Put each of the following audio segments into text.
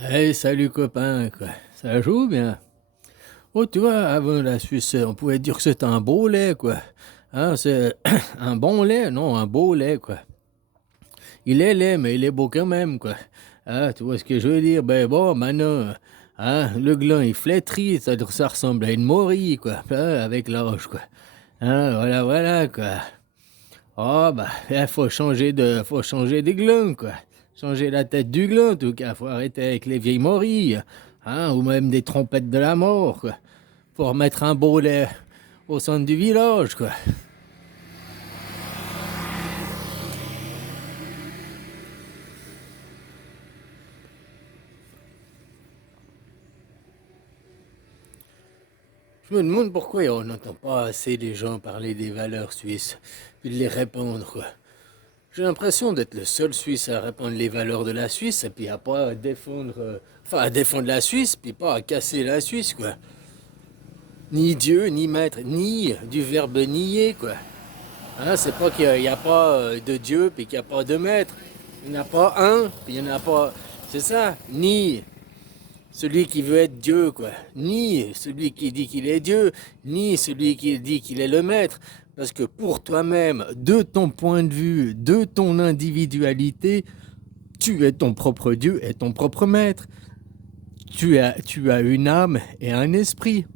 Hey, salut copain, quoi. Ça joue bien. Oh, tu vois, avant la Suisse, on pouvait dire que c'était un beau lait, quoi. Hein, c'est un bon lait, non, un beau lait, quoi. Il est laid, mais il est beau quand même, quoi. Ah, tu vois ce que je veux dire? Ben bon, maintenant, hein, le gland, il flétrit, ça ressemble à une morille, quoi, hein, avec l'âge, quoi. Hein, voilà, voilà, quoi. Ah, bah, faut changer des glands, quoi. Changer la tête du gland, en tout cas. Faut arrêter avec les vieilles morilles, hein, ou même des trompettes de la mort, quoi. Faut remettre un beau lait au centre du village, quoi. Je me demande pourquoi on n'entend pas assez les gens parler des valeurs suisses, puis de les répandre, quoi. J'ai l'impression d'être le seul Suisse à répandre les valeurs de la Suisse, et puis à pas défendre, à défendre la Suisse, puis pas à casser la Suisse, quoi. Ni Dieu, ni maître, ni du verbe nier, quoi. Hein, c'est pas qu'il n'y a, pas de Dieu, puis qu'il n'y a pas de maître. Il n'y en a pas un, puis il n'y en a pas. C'est ça, ni celui qui veut être Dieu, quoi. Ni celui qui dit qu'il est Dieu, ni celui qui dit qu'il est le maître. Parce que pour toi-même, de ton point de vue, de ton individualité, tu es ton propre Dieu et ton propre maître. Tu as une âme et un esprit.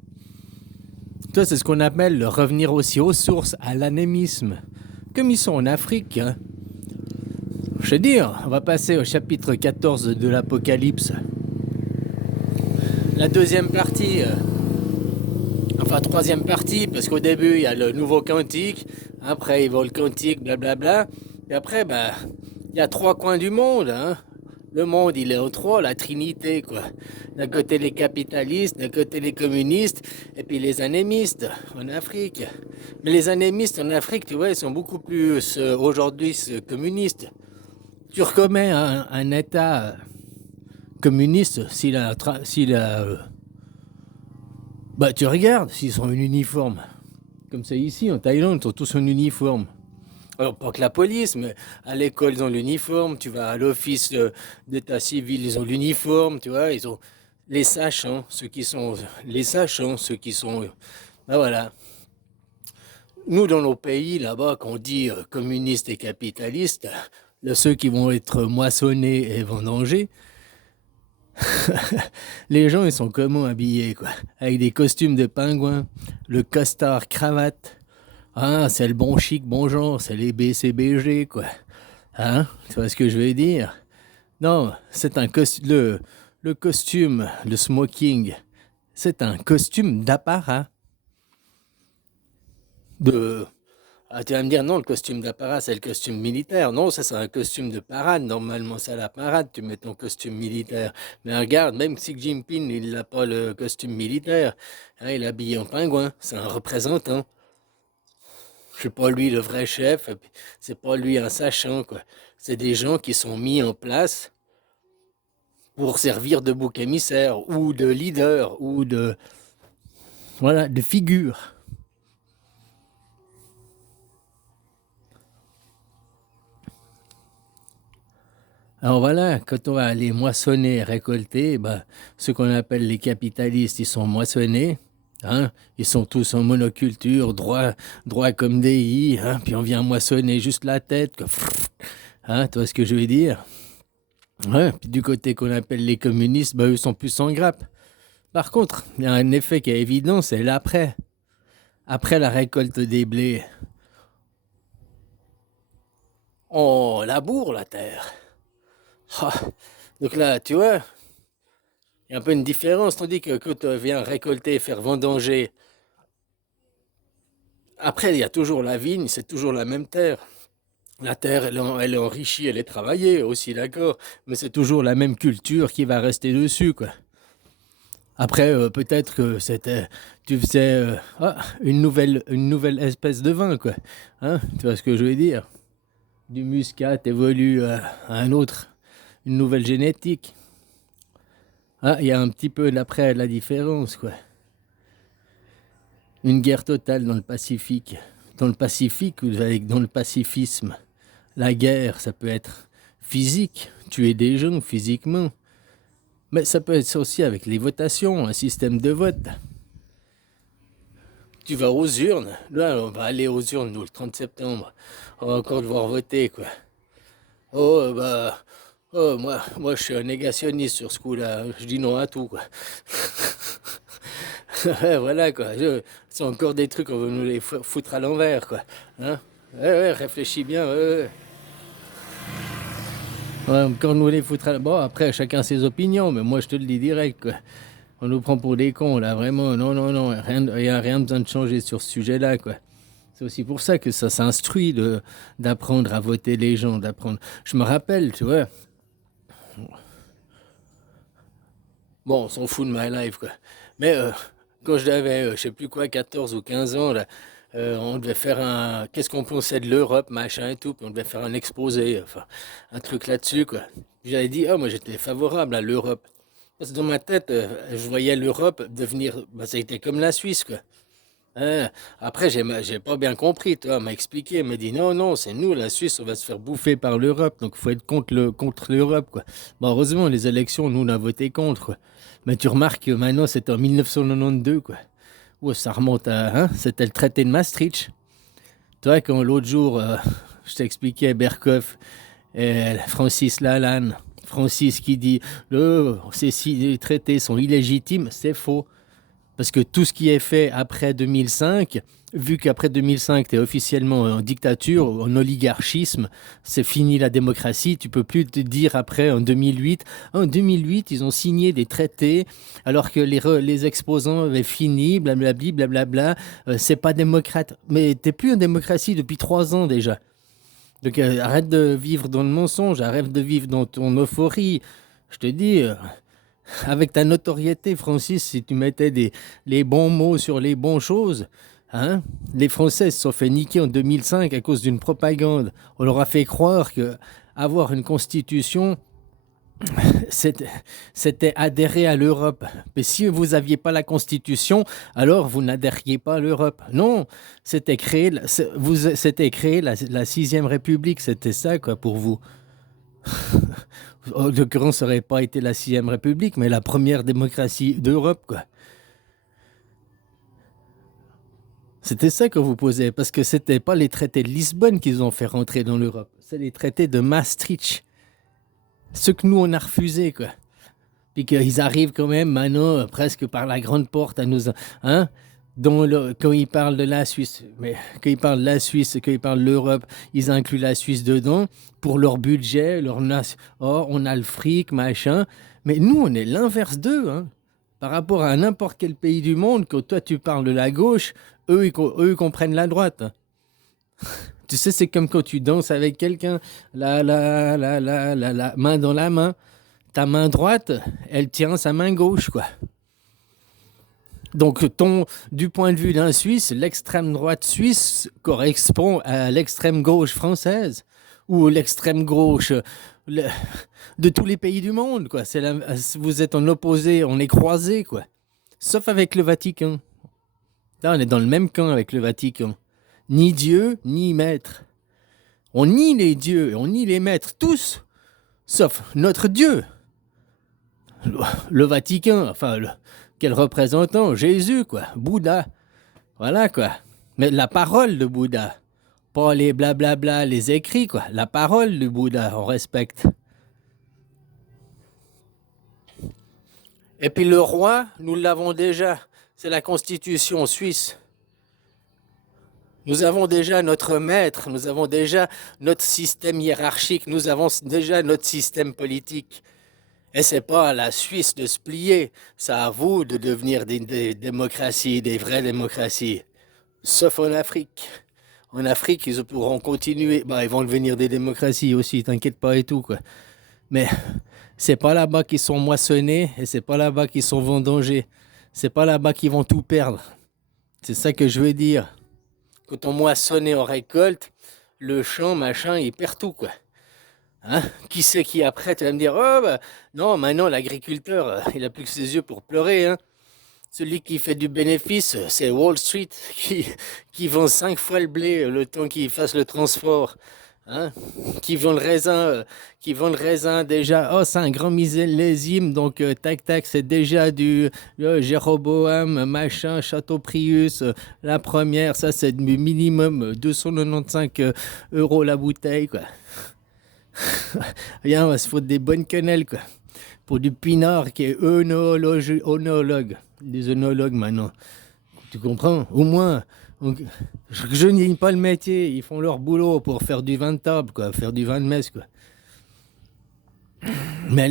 Toi, c'est ce qu'on appelle le revenir aussi aux sources, à l'anémisme. Comme ils sont en Afrique, hein. Je veux dire, on va passer au chapitre 14 de l'Apocalypse. La deuxième partie, enfin troisième partie, parce qu'au début, il y a le nouveau cantique, après, ils vont le cantique, blablabla, et après, bah, il y a trois coins du monde, hein. Le monde, il est en trois, la trinité, quoi. D'un côté, les capitalistes, d'un côté, les communistes, et puis les anémistes en Afrique. Mais les anémistes en Afrique, tu vois, ils sont beaucoup plus, aujourd'hui, communistes. Tu reconnais un État communiste s'il a bah, tu regardes s'ils sont en uniforme. Comme c'est ici, en Thaïlande, ils sont tous en uniforme. Alors, pas que la police, mais à l'école, ils ont l'uniforme. Tu vas à l'office d'état civil, ils ont l'uniforme, tu vois. Ils ont les sachants, ceux qui sont. Les sachants, ceux qui sont. Ben voilà. Nous, dans nos pays, là-bas, qu'on dit communistes et capitalistes, ceux qui vont être moissonnés et vendangés, les gens, ils sont comment habillés, quoi? Avec des costumes de pingouins, le costard cravate. Ah, c'est le bon chic, bon genre, c'est les BCBG, quoi. Hein? Tu vois ce que je veux dire? Non, c'est un costume. Le costume, le smoking, c'est un costume d'apparat. De. Ah, tu vas me dire, non, le costume d'apparat, c'est le costume militaire. Non, ça, c'est un costume de parade. Normalement, c'est à la parade, tu mets ton costume militaire. Mais regarde, même Xi Jinping, il n'a pas le costume militaire. Hein, il est habillé en pingouin. C'est un représentant. C'est pas lui le vrai chef, et puis c'est pas lui un sachant, quoi. C'est des gens qui sont mis en place pour servir de bouc émissaire, ou de leader, ou de, voilà, de figure. Alors voilà, quand on va aller moissonner, récolter, ben, ceux qu'on appelle les capitalistes, ils sont moissonnés. Hein, ils sont tous en monoculture, droit, droit comme des i, hein, puis on vient moissonner juste la tête. Quoi. Hein, tu vois ce que je veux dire? Ouais, puis du côté qu'on appelle les communistes, ben, eux sont plus en grappe. Par contre, il y a un effet qui est évident, c'est l'après. Après la récolte des blés, on laboure la terre. Ah, donc là, tu vois, il y a un peu une différence, tandis que quand on vient récolter, faire vendanger, après, il y a toujours la vigne, c'est toujours la même terre. La terre, elle est enrichie, elle est travaillée aussi, d'accord, mais c'est toujours la même culture qui va rester dessus, quoi. Après, peut-être que tu faisais une nouvelle espèce de vin, quoi. Hein, tu vois ce que je veux dire? Du muscat évolue à un autre, une nouvelle génétique. Ah, il y a un petit peu d'après la différence, quoi. Une guerre totale dans le Pacifique. Dans le Pacifique ou dans le pacifisme. La guerre, ça peut être physique, tuer des gens physiquement. Mais ça peut être ça aussi avec les votations, un système de vote. Tu vas aux urnes. Là, on va aller aux urnes, nous, le 30 septembre. On va encore devoir voter, quoi. Oh, bah. Oh, moi, je suis un négationniste sur ce coup-là. Je dis non à tout, quoi. Ouais, voilà, quoi. C'est encore des trucs, on va nous les foutre à l'envers, quoi. Hein? Ouais, réfléchis bien, ouais. Ouais, encore nous les foutre à... Bon, après, chacun ses opinions, mais moi, je te le dis direct, quoi. On nous prend pour des cons, là, vraiment. Non, non, non, il n'y a rien besoin de changer sur ce sujet-là, quoi. C'est aussi pour ça que ça s'instruit d'apprendre à voter les gens, d'apprendre. Je me rappelle, tu vois, bon, on s'en fout de my life, quoi. Mais quand j'avais, je sais plus quoi, 14 ou 15 ans, là, on devait faire un... Qu'est-ce qu'on pensait de l'Europe, machin et tout, puis on devait faire un exposé, enfin, un truc là-dessus, quoi. J'avais dit, moi j'étais favorable à l'Europe. Parce que dans ma tête, je voyais l'Europe devenir... Bah, ça a été comme la Suisse, quoi. Hein, après, j'ai pas bien compris, toi, elle m'a expliqué, elle m'a dit non, non, c'est nous, la Suisse, on va se faire bouffer par l'Europe, donc il faut être contre l'Europe, quoi. Bon, heureusement, les élections, nous, on a voté contre, quoi. Mais tu remarques que maintenant, c'est en 1992, quoi. Oh, ça remonte à, hein, c'était le traité de Maastricht. Toi, quand l'autre jour, je t'expliquais Berkoff et Francis Lalanne, Francis qui dit, les traités sont illégitimes, c'est faux. Parce que tout ce qui est fait après 2005, vu qu'après 2005, tu es officiellement en dictature, en oligarchisme, c'est fini la démocratie, tu peux plus te dire après en 2008, en 2008, ils ont signé des traités alors que les exposants avaient fini, blablabli, blablabla, c'est pas démocrate. Mais t'es plus en démocratie depuis 3 ans déjà. Donc arrête de vivre dans le mensonge, arrête de vivre dans ton euphorie. Je te dis, avec ta notoriété, Francis, si tu mettais les bons mots sur les bonnes choses, hein, les Français se sont fait niquer en 2005 à cause d'une propagande. On leur a fait croire que avoir une constitution, c'était adhérer à l'Europe. Mais si vous n'aviez pas la constitution, alors vous n'adhériez pas à l'Europe. Non, c'était créer la sixième République, c'était ça quoi pour vous. En l'occurrence, ça n'aurait pas été la sixième République, mais la première démocratie d'Europe, quoi. C'était ça que vous posez, parce que c'était pas les traités de Lisbonne qu'ils ont fait rentrer dans l'Europe, c'est les traités de Maastricht, ceux que nous on a refusés, quoi. Puis qu'ils arrivent quand même maintenant presque par la grande porte à nous, hein, quand ils parlent de la Suisse, mais quand ils parlent de la Suisse, quand ils parlent de l'Europe, ils incluent la Suisse dedans pour leur budget, oh, on a le fric, machin. Mais nous, on est l'inverse d'eux, hein. Par rapport à n'importe quel pays du monde, quand toi tu parles de la gauche, eux ils comprennent la droite. Tu sais, c'est comme quand tu danses avec quelqu'un, la main dans la main. Ta main droite, elle tient sa main gauche, quoi. Donc, du point de vue d'un Suisse, l'extrême droite suisse correspond à l'extrême gauche française ou l'extrême gauche de tous les pays du monde, quoi. Vous êtes en opposé, on est croisés, quoi. Sauf avec le Vatican. Là, on est dans le même camp avec le Vatican. Ni Dieu, ni maître. On nie les dieux, on nie les maîtres, tous, sauf notre Dieu. Le Vatican, enfin, quel représentant? Jésus, quoi. Bouddha. Voilà, quoi. Mais la parole de Bouddha. Pas les blablabla, les écrits, quoi. La parole de Bouddha, on respecte. Et puis le roi, nous l'avons déjà. C'est la constitution suisse. Nous avons déjà notre maître, nous avons déjà notre système hiérarchique, nous avons déjà notre système politique. Et c'est pas à la Suisse de se plier, c'est à vous de devenir des démocraties, des vraies démocraties. Sauf en Afrique. En Afrique, ils pourront continuer. Bah, ils vont devenir des démocraties aussi, t'inquiète pas et tout, quoi. Mais c'est pas là-bas qu'ils sont moissonnés et c'est pas là-bas qu'ils sont vendangés. C'est pas là-bas qu'ils vont tout perdre. C'est ça que je veux dire. Quand on moissonne et on récolte, le champ, machin, il perd tout, quoi. Hein? Qui c'est qui après? Tu vas me dire, oh, bah, non, maintenant, l'agriculteur, il a plus que ses yeux pour pleurer, hein. Celui qui fait du bénéfice, c'est Wall Street qui vend 5 fois le blé le temps qu'il fasse le transport. hein, qui vend le raisin déjà. Oh, c'est un grand millésime, donc tac tac, c'est déjà du Jéroboam, machin, Château Prius. La première, ça c'est du minimum 295 euros la bouteille, quoi. Rien, on va se foutre des bonnes quenelles, quoi. Pour du pinard qui est œnologue, des œnologues maintenant. Tu comprends? Au moins, je nie pas le métier, ils font leur boulot pour faire du vin de table, quoi, faire du vin de messe, quoi. Mais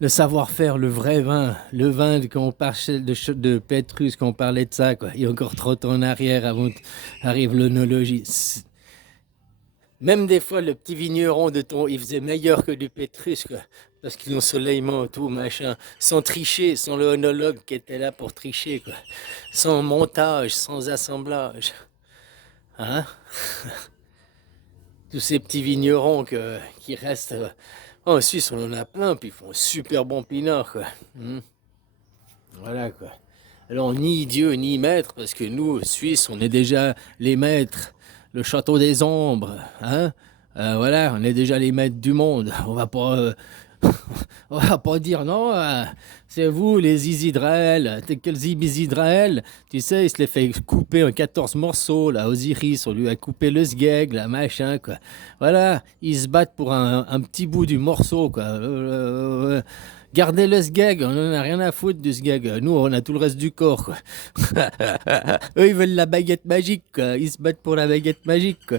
le savoir-faire, le vrai vin, le vin qu'on parlait de Pétrus, qu'on parlait de ça, quoi. Il y a encore 30 ans en arrière avant arrive l'œnologie. Même des fois, le petit vigneron de ton, il faisait meilleur que du Pétrus, quoi. Parce qu'ils ont soleillement, tout, machin. Sans tricher, sans le onologue qui était là pour tricher, quoi. Sans montage, sans assemblage. Hein? Tous ces petits vignerons qui restent. En Suisse, on en a plein, puis ils font un super bon pinard, quoi. Voilà, quoi. Alors, ni Dieu, ni maître, parce que nous, Suisses, on est déjà les maîtres. Le château des ombres, hein? Voilà, on est déjà les maîtres du monde. On va pas dire non, c'est vous les Isidraël, quels Isidraël, tu sais, il se les fait couper en 14 morceaux, là, Osiris, on lui a coupé le sgeg, là, machin, quoi. Voilà, ils se battent pour un petit bout du morceau, quoi. Gardez le sgeg, on en a rien à foutre du sgeg. Nous, on a tout le reste du corps, quoi. Eux, ils veulent la baguette magique, quoi. Ils se battent pour la baguette magique, quoi.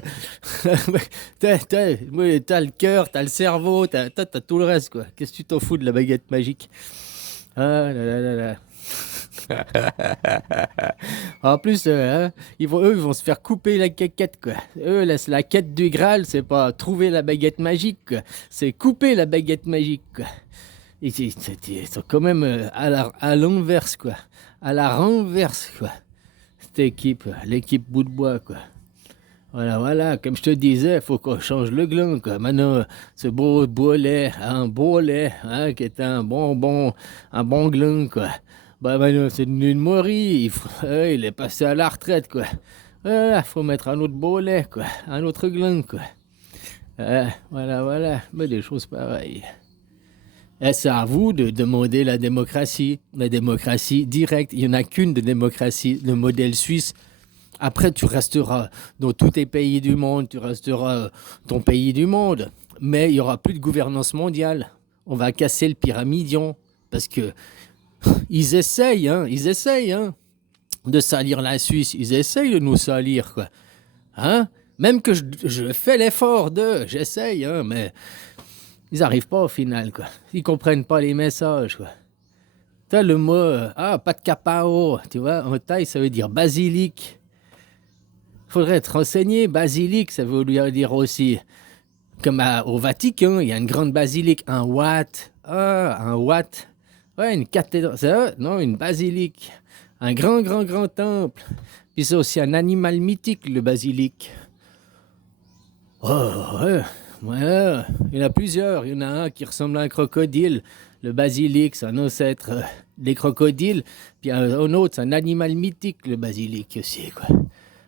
T'as le cœur, t'as le cerveau, t'as tout le reste, quoi. Qu'est-ce que tu t'en fous de la baguette magique? Ah là là là là. En plus, hein, eux, ils vont se faire couper la quéquette, quoi. Eux, la quête du Graal, c'est pas trouver la baguette magique, quoi. C'est couper la baguette magique, quoi. Ils sont quand même à l'inverse, quoi. À la renverse, quoi. Cette équipe, l'équipe bout de bois, quoi. Voilà, voilà, comme je te disais, il faut qu'on change le gland, quoi. Maintenant, ce beau lait, un beau lait, hein, qui était un bon gland, quoi. Bah, maintenant, c'est devenu une morille. Il est passé à la retraite, quoi. Voilà, faut mettre un autre beau lait, quoi. Un autre gland, quoi. Voilà, voilà. Mais des choses pareilles. Et c'est à vous de demander la démocratie directe. Il n'y en a qu'une de démocratie, le modèle suisse. Après, tu resteras dans tous tes pays du monde, tu resteras ton pays du monde, mais il n'y aura plus de gouvernance mondiale. On va casser le pyramidion parce que ils essayent, de salir la Suisse. Ils essayent de nous salir, quoi. Hein? Même que je fais l'effort j'essaye, mais ils n'arrivent pas au final, quoi. Ils comprennent pas les messages, quoi. T'as le mot, pas de capao, tu vois, en thaï, ça veut dire basilic. Faudrait être renseigné, basilique, ça veut dire aussi, comme au Vatican, il y a une grande basilique, un watt. Un watt. Ouais, une cathédrale, non, une basilique. Un grand temple. Puis c'est aussi un animal mythique, le basilic. Oh, ouais. Ouais, il y en a plusieurs. Il y en a un qui ressemble à un crocodile. Le basilic, c'est un ancêtre des crocodiles. Puis un autre, c'est un animal mythique, le basilic aussi, quoi.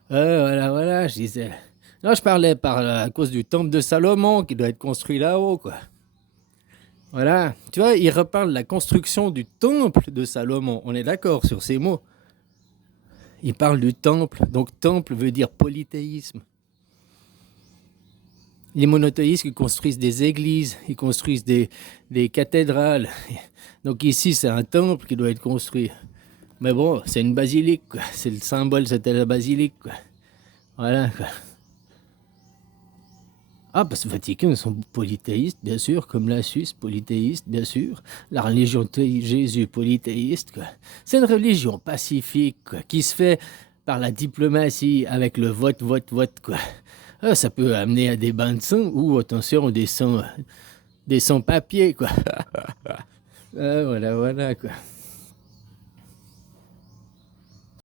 Voilà, je disais. Non, je parlais à cause du temple de Salomon qui doit être construit là-haut, quoi. Voilà. Tu vois, il reparle de la construction du temple de Salomon. On est d'accord sur ces mots. Il parle du temple. Donc, temple veut dire polythéisme. Les monothéistes, ils construisent des églises, ils construisent des cathédrales. Donc ici, c'est un temple qui doit être construit. Mais bon, c'est une basilique, quoi. C'est le symbole, c'était la basilique, quoi. Voilà, quoi. Ah, parce que le Vatican, ils sont polythéistes, bien sûr, comme la Suisse, polythéiste, bien sûr. La religion de Jésus, polythéiste, quoi. C'est une religion pacifique, quoi, qui se fait par la diplomatie, avec le vote, quoi. Ça peut amener à des bains de sang ou, attention, des sans-papiers, quoi. Voilà, quoi.